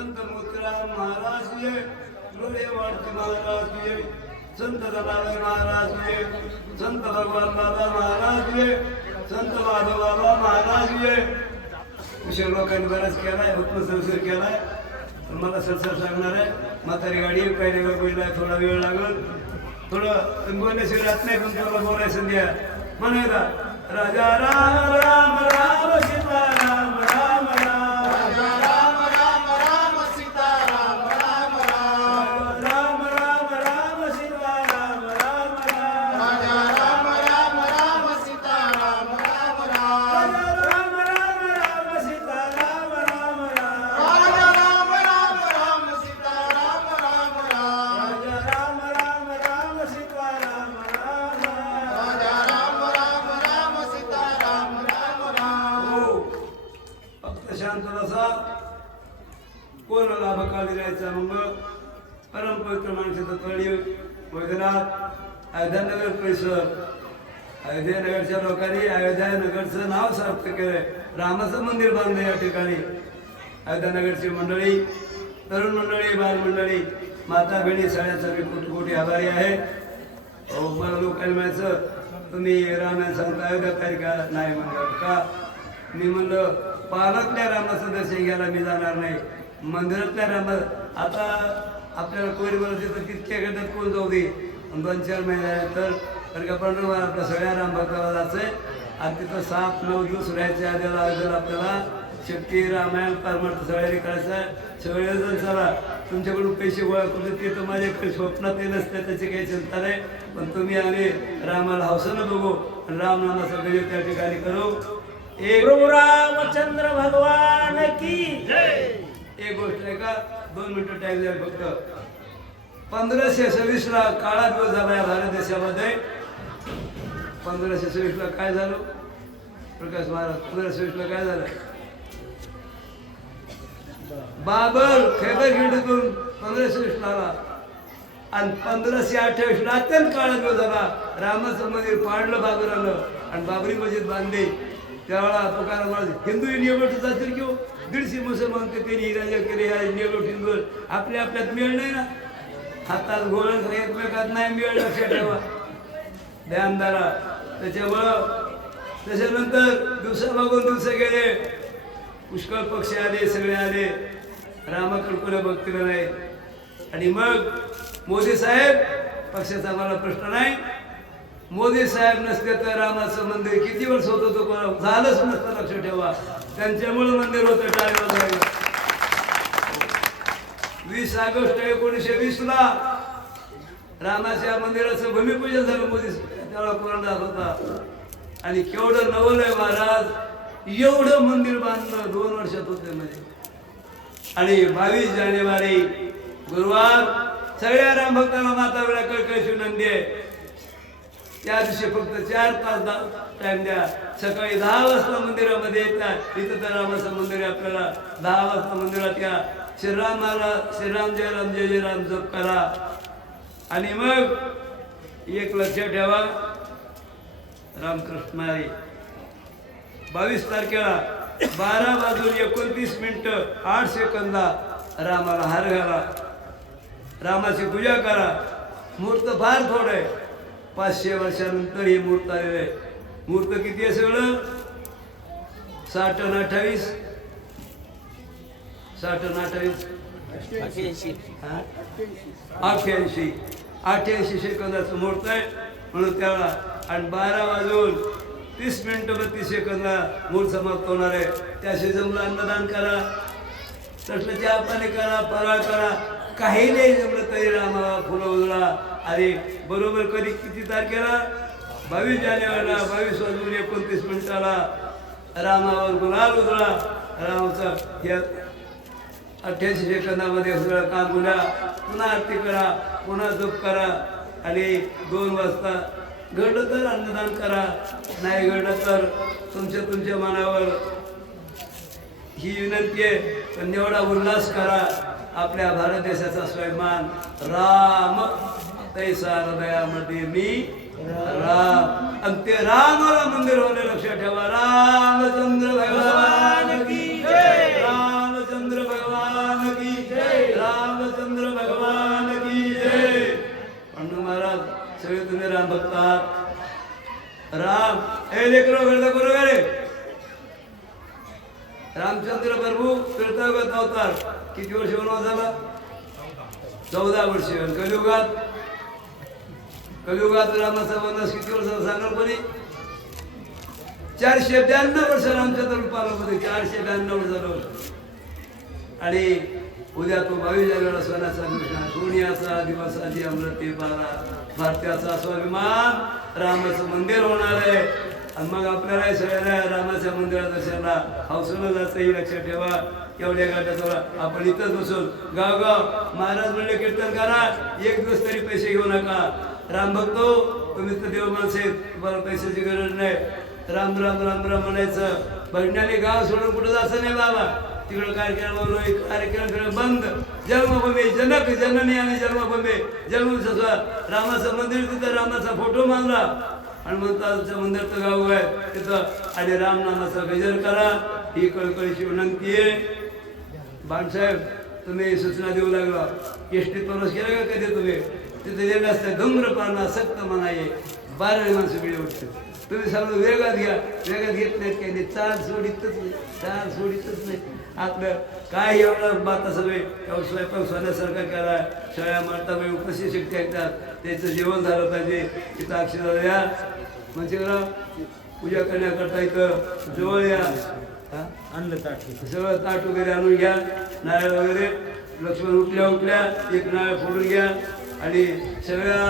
संत मोतीराम महाराज ये लोळे महाराज ये संत दलाल महाराज ये संत भगवान बाबा महाराज ये संत माधव बाबा महाराज ये. विषय लोकांनी बराच केलाय हुत्म संसार केलाय. पण मला सरसर सांगणार आहे म्हातारी गाडी आहे, काही नाही बोलला थोडा वेळ लागल. थोडं तुम्ही राहत नाही पण तुम्हाला बोलायचं द्या म्हणायला राजा राम राम राम अयोध्यानगरचं नाव सार्थ केलंय रामाचं मंदिर बांधलं या ठिकाणी. अयोध्यानगरची मंडळी तरुण मंडळी बालमंडळी माता बहिणी सगळ्यांचा मी कोटी कोटी आभारी आहे. मला लोकांना म्हणायचं तुम्ही रामायण सांगता अयोध्या तारीखा नाही म्हणलं का? मी म्हणलं पालकल्या रामाचं दर्शन घ्यायला मी जाणार नाही. मंदिरातल्या रामा आता आपल्याला कोणी बोलायचे तर तितक्या गटात कोण जाऊ दे? दोन चार महिन्यानंतर कारण का पंढरपूर आपल्या सगळ्या राम भक्ताला आहे आणि तिथं सात नऊ दिवस राहायच्या आधीला अगोदर आपल्याला शक्ती रामायण परमार्थ सगळ्यांनी करायचं आहे सगळेजण चला तुमच्याकडून पैसे गोळा करून ते तर माझ्याकडे स्वप्नात नसते त्याची काही चिंता नाही. पण तुम्ही आम्ही रामाला हौसानं बघू आणि रामनामाचा गजर त्या ठिकाणी करू. एक रामचंद्र भगवान की एक गोष्ट आहे का? दोन मिनिटं टाइम द्या फक्त. पंधराशे सव्वीस ला काळा दिवस झाला या भारत देशामध्ये. पंधराशे सव्वीसला काय झालं? प्रकाश महाराज पंधराशे सव्वीसला काय झालं? बाबर खैबर खिंडीतून पंधराशे सव्वीस ला आला. आणि पंधराशे अठ्ठावीस अत्यंत काळात झाला रामाचं मंदिर पाडलं बाबरानं. आणि बाबरी मस्जिद बांधली. त्यावेळा तुकाराम हिंदू नियमट जातील किंवा दीडशे मुसलमान ते त्यांनी राजा केले या नियमट हिंदू. आपल्या आपल्यात मिळ नाही ना? हातात गोळ एकमेकात नाही मिळ लक्षात ठेवा. ध्यान त्याच्यामुळं त्याच्यानंतर दिवसामागून दिवस गेले. पुष्कळ पक्ष आले सगळे आले. रामाकडे कोणी बघतील नाही आणि मग मोदी साहेब पक्षाचा मला प्रश्न नाही. मोदी साहेब नसते तर रामाचं मंदिर किती वर्ष होत होतं कोणा झालंच नसतं लक्ष ठेवा. त्यांच्यामुळे मंदिर होतं टाळेवर जायला वीस ऑगस्ट एकोणीसशे वीस ला रामाच्या मंदिराचं भूमिपूजन झालं मोदी त्यावेळेला पुरंदास होता. आणि केवढं नवलय महाराज एवढं मंदिर बांधलं दोन वर्षात होते म्हणजे आणि बावीस जानेवारी गुरुवार सगळ्या राम भक्तांना माता वेळा कळकळशी नंदी आहे. त्या दिवशी फक्त चार तास टाइम द्या. सकाळी दहा वाजता मंदिरामध्ये येतात इथं तर रामाचं मंदिर आहे आपल्याला. दहा वाजता मंदिरात या. महाराज श्रीराम जय राम जय जय राम जप करा. आणि मग एक लक्षात ठेवा. रामकृष्ण हरी बावीस तारखेला बारा वाजून एकोणतीस मिनिटं आठ सेकंदला रामाला हार घाला. रामाची पूजा करा. मुहूर्त फार थोडं आहे. पाचशे वर्षानंतर ही मूर्त आलेलं आहे. मुहूर्त किती आहे सगळं? साठ आणि अठ्ठावीस. साठ आणि अठ्ठावीस? अठ्ठ्याऐंशी. अठ्ठ्याऐंशी सेकंदाचं मुहूर्त आहे म्हणून त्याला आणि बारा वाजून तीस मिनटं बत्तीस सेकंदला मूळ समाप्त होणार आहे. त्याशी जमलं अन्नदान करा. तसलं चहा पाणी करा फराळ करा. काही नाही जमलं तरी रामा फुलं उजळा. अरे बरोबर कधी किती तारखेला? बावीस जानेवारीला बावीस वाजून एकोणतीस मिनिटाला रामावर गुलाल उजळा. रामाचा या अठ्ठ्याऐंशी सेकंदामध्ये सगळं काम बोला पुन्हा आरती करा पुन्हा जप करा आणि दोन वाजता घडलं तर अन्नदान करा नाही घडलं तर तुमच्या तुमच्या मनावर ही विनंती आहे पण एवढा उल्हास करा आपल्या भारत देशाचा स्वाभिमान राम. तैसा हृदयामध्ये मी राम. आणि ते राम मंदिर होणे लक्षात ठेवा. रामचंद्र भगवान. लेकर करता बरोबर आहे रामचंद्र प्रभू कृतज्ञत अवतार किती वर्ष वनवास झाला? चौदा वर्ष कलियुगात कलियुगात रामाचा वनवास किती वर्ष सांगाल कोणी? चारशे ब्याण्णव वर्ष रामचंद्र रूपामध्ये चारशे ब्याण्णव वर्ष झालं आणि उद्या तो बावीस जानेवारी सणाचा दिवस आहे. सोनियाचा दिवसाची अमृत बारा भारताचा स्वाभिमान. रामाचं मंदिर होणार आहे. आणि मग आपल्याला सगळ्याला रामाच्या मंदिरात दर्शनाला हौसला जायचं ही लक्षात ठेवा. एवढ्या गाठात आपण इथंच बसून गावगाव महाराज म्हणले कीर्तन करा. एक दिवस तरी पैसे घेऊ नका. राम भक्तो तुम्ही तर देव माणसे तुम्हाला पैशाची गरज नाही. राम राम राम राम म्हणायचं. भजनाने गाव सोडून कुठं जायचं नाही बाबा. तिकडं कार्यक्रम कार्यक्रम बंद. जन्मभूमी जनक जननी आणि जन्मभूमी. जन्म रामाचं मंदिर तिथं रामाचा फोटो मांडला. आणि म्हणतात मंदिरचं गाव आहे. तिथं आणि रामनामाचा गजर करा. ही कळकळीची विनंती आहे. बाणसाहेब तुम्ही सूचना देऊ लागला. एस प्रवास केला का कधी तुम्ही? तिथे गेलं असतं धूम्रपाना सक्त मनाये बारावी माणसं वेळी उठते. तुम्ही सांगतो वेगात घ्या. वेगात घेत नाहीत काही नाही. चाल सोडितच नाही. चाल सोडितच नाही. आपलं काय एवढं बाता सगळे एवढं स्वयंपाक सोन्यासारखा केला शेळ्या मारता वेळ उपस्थित शक्ती येतात त्याचं जेवण झालं पाहिजे. तिथं अक्षर द्या म्हणजे पूजा करण्याकरता इथं जवळ या. आणलं ताट. सगळं ताट वगैरे आणून घ्या. नारळ वगैरे. लक्ष्मण उठल्या उठल्या. एक नारळ फोडून घ्या. आणि सगळ्या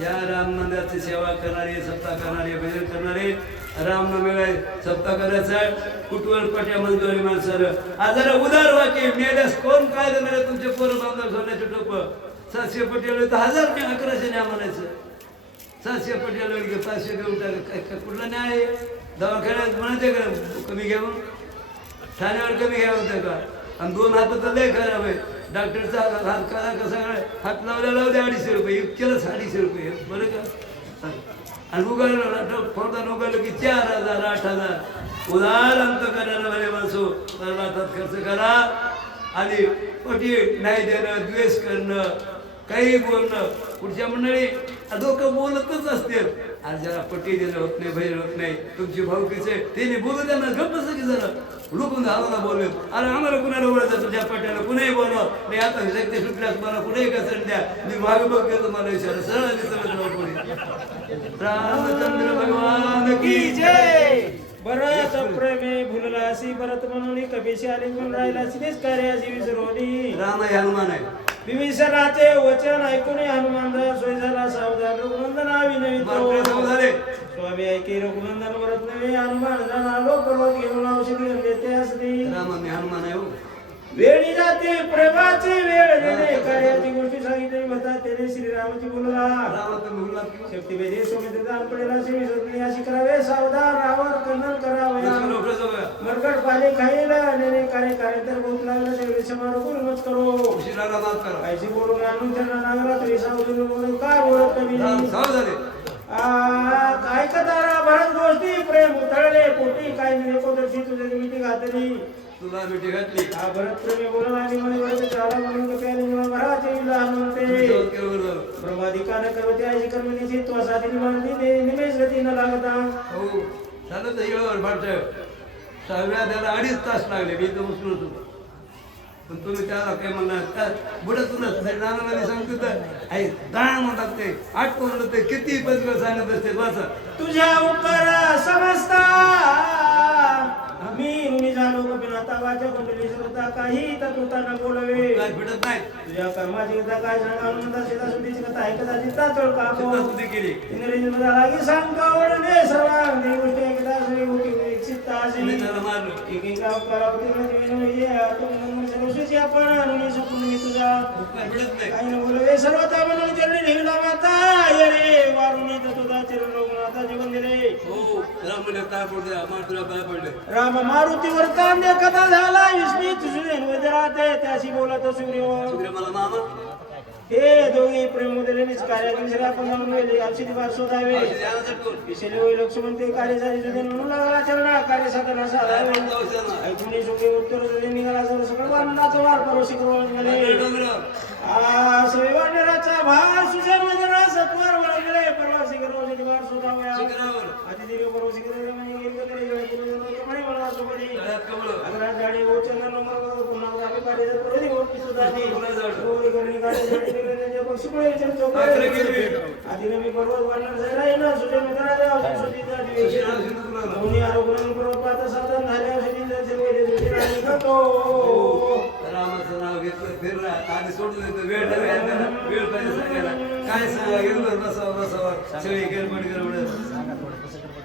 या राम मंदिराची सेवा करणारे सप्ताह करणारे भजन करणारे रामनवमीला सप्ताह करायचा आहे कुटवर पट्या मंजूरी सर आज जरा उदार वाक्य मेल्यास कोण काय देणार तुमचे पोर बांधव सोन्याचे टोप. सातशे पटेल तर हजार मी अकराशे न्या म्हणायचं सातशे पटेल वगैरे पाचशे घेऊन टाक. काय- कुठला न्याय आहे? दवाखान्यात म्हणायचे का? कमी घ्यावं? मग ठाण्यावर कमी घ्या होतं का? आणि दोन हात तर लय खराब आहे डॉक्टरचा हात करा कसा काय हात लावल्या लावते अडीचशे रुपये. युक्तीला अडीचशे रुपये. बरं का? आणि उगालं फोडताना उगालं की चार हजार आठ हजार. उदार अंत करायला वाले माणसो. परमार्थात खर्च करा आणि पटी नाही देणं द्वेष करणं काही बोलणं. पुढच्या मंडळी लोक बोलतच असते आणि ज्याला पट्टी देणं होत नाही भैर होत नाही तुमची भाऊकीचे त्याने बोलू त्यांना गप्प की जरा. लुकून आम्हाला बोलवेल अरे आम्हाला कुणाला बोलायचं तुझ्या पट्ट्याला कुणीही बोलव. नाही आता शक्ती सुटल्यास मला कुणाही कसं द्या. मी मागे बघ तुम्हाला विचार सरळ दिसत पुढे रामचंद्र भगवान की जय! बरंच प्रेमे भुललासी भरत म्हणून कबीशी आली म्हणून राहिला सिनेच कार्याची विसरवली राम हे हनुमान आहे. विभीषणाचे वचन ऐकून हनुमान सोय झाला सावधान रघुनंदन झाले. स्वामी ऐकी रघुनंदन भरत नव्हे हनुमान जाणालो पर्वत घेऊन औषधी घेते असली. हनुमान आहे हो. वेळी जाते प्रेमाची वेळ देणे कार्याची गोष्टी सांगितली म्हणतात श्रीरामाची बोलला वेदे सोमित्र दान पडेला श्री सत्नी अशी करावे सावधान रावर कन्नन जाऊया. मरकट पाले खाईला नेने कार्य कार्य तर बहुत लागलं तेवढे समारोह मच करो. कायची बोलून आणून त्यांना नागरा तुम्ही सावधून बोलून काय बोलत कमी? साव ऐकतारा बऱ्याच गोष्टी प्रेम उथळले पोटी काय मी एकोदशी तुझे मिठी घातली. तुला मिठी घातली. हा भरत प्रेमी बोलून आणि म्हणे बरं झाला म्हणून प्याले म्हणून घराचे लहान म्हणते विरोध केला बरोबर. प्रभाधिकार कर्मणीची तो साधी मानली निमेश गती न लागता हो झालं तर भाटसाहेब सहाव्या त्याला अडीच तास लागले मी तर बसलो होतो. पण तुम्ही त्याला काय म्हणणार? का? बुडत तुला सांगतो तर. आई दाण म्हणतात ते आठ म्हणत ते किती पंचवीस सांगत असते वाचा तुझ्या उपकार कपिनाथा वाच्या कुंडली श्रोता काही न बोलवे. काय फिटत नाही? तुझ्या कर्माची कथा काय सांगा म्हणता सीता सुधीची कथा ऐकता कापो स्तुती केली. इंग्रजी लागी सांगा वडने सर्वांगी गोष्टी ऐकता सगळी होती चित्ता तुम्ही असे त्याला मारलं. एकेका उपकारापती म्हणजे आपण सर्वस्वीची आपण ऋणी सपून मी तुझा काय फिटत नाही? काही न बोलवे सर्वता म्हणून चरणी नेहमी माता राम म्हणजे काय पडले आम्हाला तुला काय पडले. राम मारुतीवर कांदे कथा झाला विस्मित सुजने वजराते त्याशी बोलत सूर्य शुक्र मला मामा. हे दोघे प्रेम दिले कार्याकडे सगळ्या आपण जाऊन गेले औषधी बार शोधावे औषधी होई लक्ष्मण ते कार्य झाले म्हणून लागला चरणा कार्य साधना साधावे औषध आणा. ऐकून उत्तर निघाला सर सगळं वारणाचा वार गेले डोंगरावर? आ सेवांडराचा भार सुजन वजरा सत्वार वळगले परवा शिखर औषधी बार शोधावया शिखरावर. आधी दिली परवा शिखर म्हणजे शिकवले विचार चौकले. अकरा किती? आधी मी पर्वत वाढणार जाईल आहे ना सुटे मित्राला औषध सुटीचा दिवस. सुशील औषध तुला. दोन्ही आरोग्य पर्वत पाहता सावधान झाले औषधी दर्शन वैद्य सुशील आणि खातो. रामाचं नाव घेतलं फिरला आधी वेळ वेळ पाहिजे काय सांगा बसावं बसावं सगळी गडबड गडबड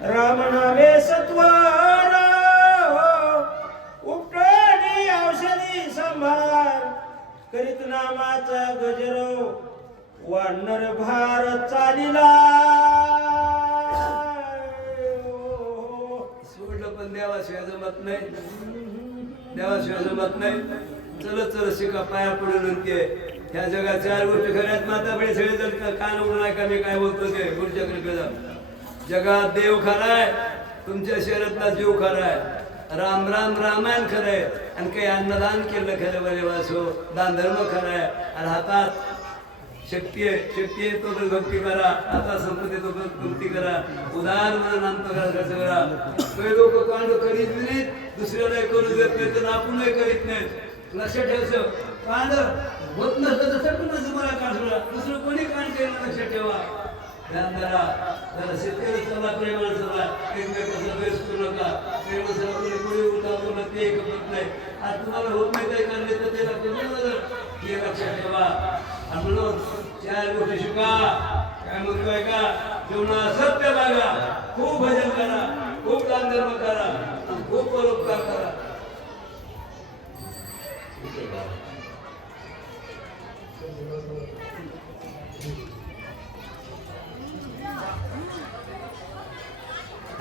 राम नावे सत्वार उपटणी औषधी संभार करीत नामाचा गजरो वाढणार भार चालिला. देवाशिवाय जमत नाही. देवाशिवाय जमत नाही. चलत चलत शिका पाया पडून नंतर ह्या जगात चार गोष्टी खऱ्यात मातापणे सगळे जण का- कान उडून ऐका मी काय बोलतो ते? पुढच्या कृपेला जगात देव खरा आहे तुमच्या शहरातला जीव खरा आहे. राम राम रामायण खरं आहे. आणि काही अन्नदान केलं खरं बरे वासो. दान धर्म खराय आणि हातात शक्ती आहे शक्ती आहे तो भक्ती करा आता संपत्ती तो भक्ती करा उदार कसं करा काही लोक कांड करीत नाहीत दुसऱ्याला करू देत नाही तर आपणही करीत नाहीत लक्षात ठेवायचं कांड होत नसतं तर सटून तुम्हाला मला काढला दुसरं कोणी कांड केलं लक्षात ठेवा ध्यान करा जरा शेतकरी चला प्रेमानं चला एकमेकाचा द्वेष करू नका प्रेमाचा कोणी कोणी उलटा बोललं ते एक होत नाही आज तुम्हाला होत नाही काही करले तर ते लक्षात ठेवा आणि म्हणून चार गोष्टी शिका. काय म्हणतोय का जेवणा सत्य बघा खूप भजन करा. खूप दान धर्म करा. आणि खूप परोपकार करा.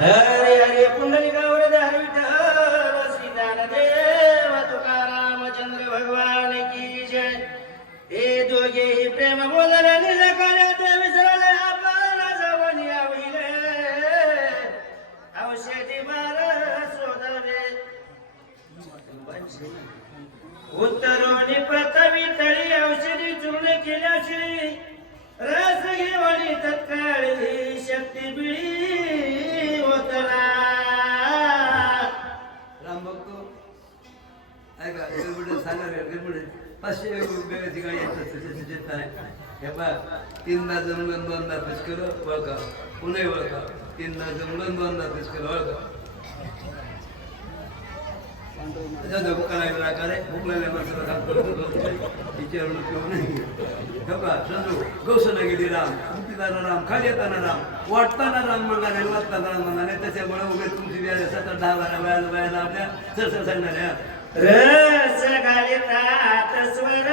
हरे हरे गाव दोघेही प्रेम बोलल्याने जगात विसरले आपला जवळ याविले. औषधी बार शोधले उत्तरोनी प्रथमी तळी औषधी चूर्ण केल्याशी रस घेवणी तत्काळी शक्ती बिळी होतला राम बघतो ऐका सांगा गडबड पाचशे रुपयाची गाडी येतात हे पहा तीनदा जमलं दोनदा पिचकर ओळखा पुन्हा ओळखा तीनदा जमलं दोनदा पिचकर ओळखा का माणसाला विचारून नाही हो का गौसना गेली राम उठताना राम खाली येताना राम वाटताना राम म्हणणार वाटताना राम म्हणणार त्याच्यामुळे उभे तुमची व्याज सतत दहा बारा वेळा वेळा लावल्या सर ርእሰ ጋሌጣ ተስወረ